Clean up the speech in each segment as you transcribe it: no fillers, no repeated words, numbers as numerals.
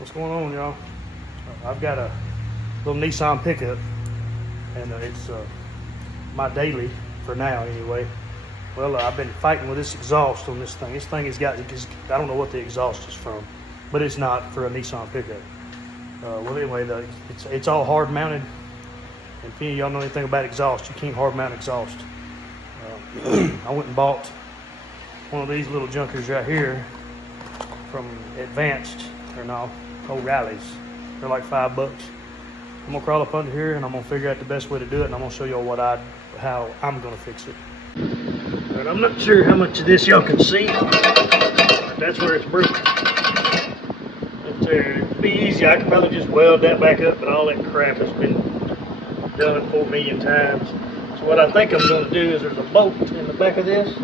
What's going on, y'all? I've got a little Nissan pickup, and it's my daily for now anyway. Well, I've been fighting with this exhaust on this thing. This thing has got, I don't know what the exhaust is from, but it's not for a Nissan pickup. Well, anyway, it's all hard mounted. And if any of y'all know anything about exhaust, you can't hard mount exhaust. I went and bought one of these little junkers right here from Advanced, or no, O'Reilly's. They're like $5. I'm gonna crawl up under here and I'm gonna figure out the best way to do it, and I'm gonna show y'all how I'm gonna fix it. But I'm not sure how much of this y'all can see, but that's where it's broken. It'd be easy. I could probably just weld that back up, but all that crap has been done 4 million times. So what I think I'm going to do is there's a bolt in the back of this.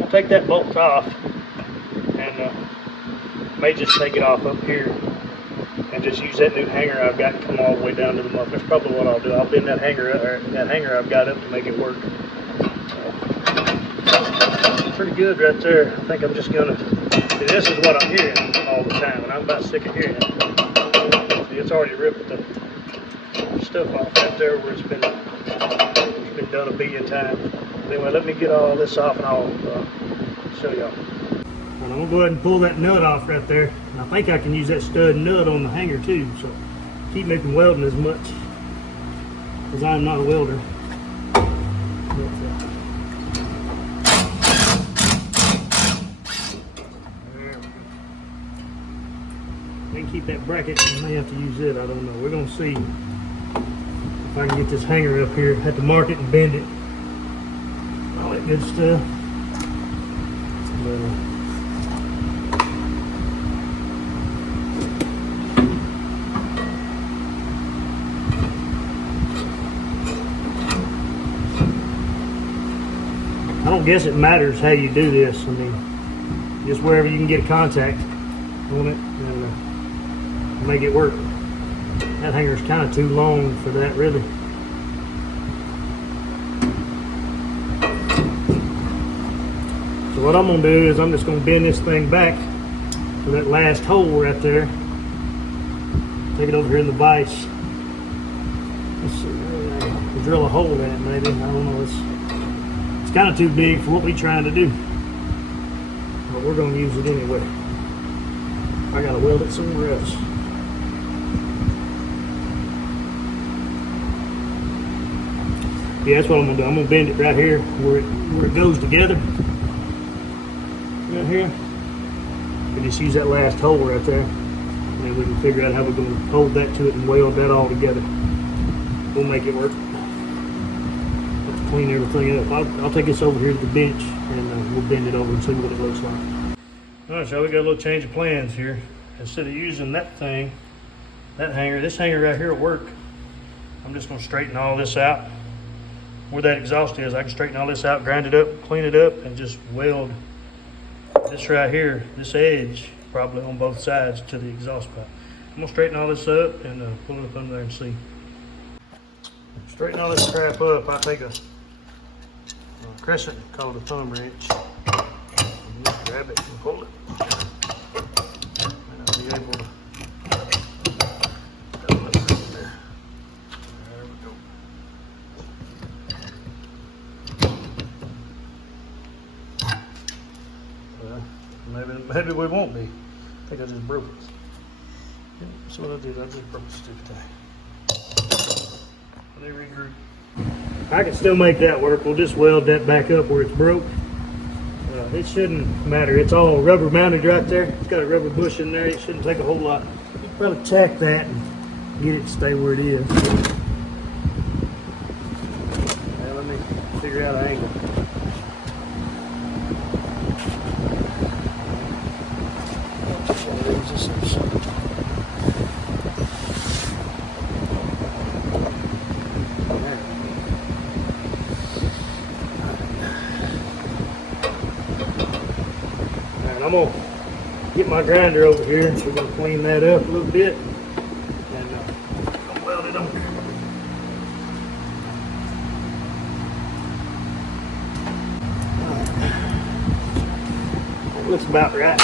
I'll take that bolt off and may just take it off up here and just use that new hanger I've got and come all the way down to the muffler. That's probably what I'll do. I'll bend that hanger I've got up to make it work. Pretty good right there. I think I'm just going to, this is what I'm hearing all the time, and I'm about sick of hearing it. See, it's already ripped the stuff off right there where it's been done a billion times. Anyway, let me get all this off and I'll show y'all. And I'm gonna go ahead and pull that nut off right there. And I think I can use that stud nut on the hanger too. So keep me from welding as much, because I'm not a welder. I can keep that bracket. I may have to use it. I don't know. We're gonna see if I can get this hanger up here. Have to mark it and bend it. All that good stuff. But, I don't guess it matters how you do this. I mean, just wherever you can get a contact on it and make it work. That hanger's kind of too long for that, really. So what I'm going to do is I'm just going to bend this thing back to that last hole right there. Take it over here in the vise. Let's see, drill a hole in it maybe. I don't know. It's kind of too big for what we're trying to do. But we're going to use it anyway. I got to weld it somewhere else. Yeah, that's what I'm gonna do. I'm gonna bend it right here where it goes together. Right here. And just use that last hole right there. And then we can figure out how we're gonna hold that to it and weld that all together. We'll make it work. Let's clean everything up. I'll take this over here to the bench and we'll bend it over and see what it looks like. Alright, so we got a little change of plans here. Instead of using that thing, that hanger, this hanger right here will work. I'm just gonna straighten all this out. Where that exhaust is, I can straighten all this out, grind it up, clean it up, and just weld this right here, this edge, probably on both sides to the exhaust pipe. I'm gonna straighten all this up and pull it up under there and see. Straighten all this crap up, I take a crescent called a thumb wrench. And just grab it and pull it. And I'll be able to maybe we won't be. I think I just broke it. Yeah, that's what I did. I just broke the stupid thing. Let me regroup. I can still make that work. We'll just weld that back up where it's broke. It shouldn't matter. It's all rubber mounted right there. It's got a rubber bush in there. It shouldn't take a whole lot. You can probably tack that and get it to stay where it is. Now let me figure out an angle. I'm gonna get my grinder over here. We're gonna clean that up a little bit and weld it on. Looks about right.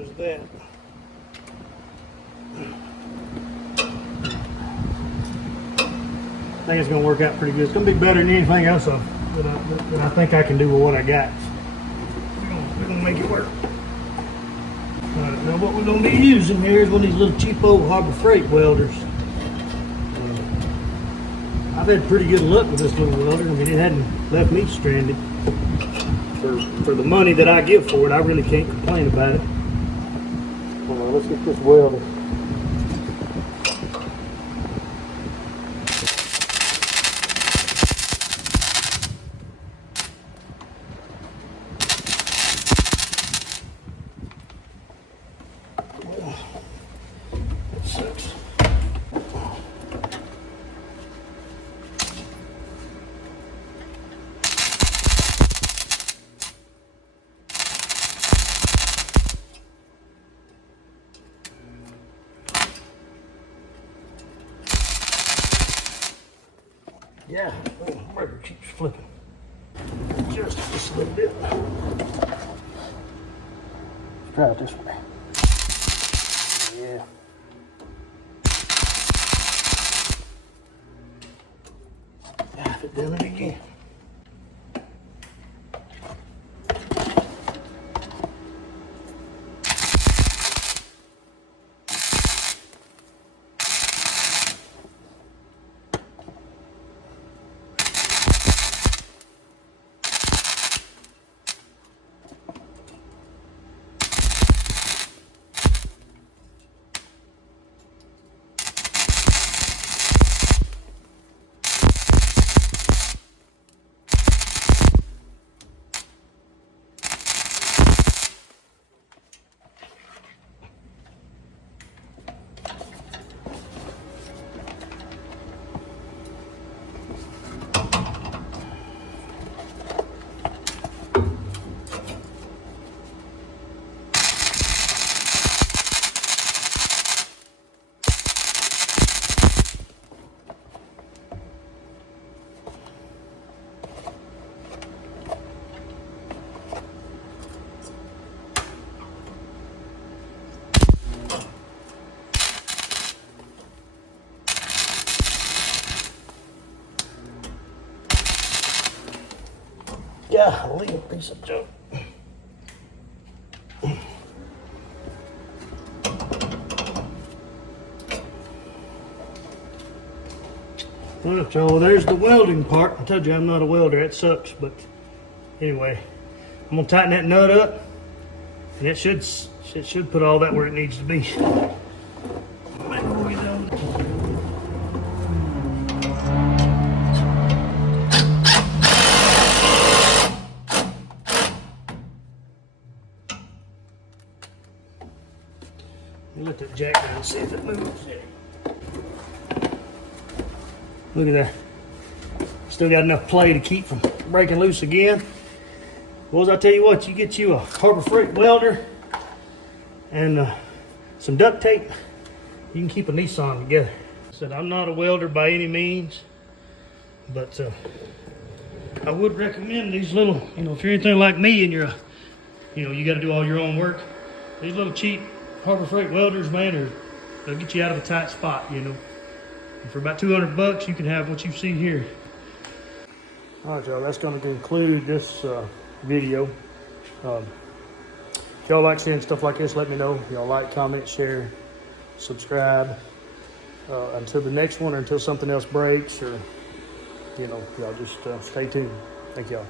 There's that. I think it's going to work out pretty good. It's going to be better than anything else that I think I can do with what I got. We're going to make it work. Alright, now what we're going to be using here is one of these little cheapo Harbor Freight welders. I've had pretty good luck with this little welder. I mean, it hadn't left me stranded. For the money that I give for it, I really can't complain about it. Hold on, let's get this welded. That sucks. Yeah, the burger keeps flipping. Just a little bit. Let's try it this way. Yeah. If it done it again. Golly, a piece of junk. Well, so there's the welding part. I told you I'm not a welder, that sucks, but anyway, I'm gonna tighten that nut up, and it should put all that where it needs to be. Maybe we'll get done. Let that jack down and see if it moves. Look at that. Still got enough play to keep from breaking loose again. Boys, I tell you what, you get you a Harbor Freight welder and some duct tape, you can keep a Nissan together. I said, I'm not a welder by any means, but I would recommend these little, if you're anything like me and you're, you got to do all your own work, these little cheap Harbor Freight welders, man, they'll get you out of a tight spot, And for about 200 bucks, you can have what you've seen here. All right, y'all, that's going to conclude this video. If y'all like seeing stuff like this, let me know. Y'all like, comment, share, subscribe. Until the next one, or until something else breaks, or, y'all just stay tuned. Thank y'all.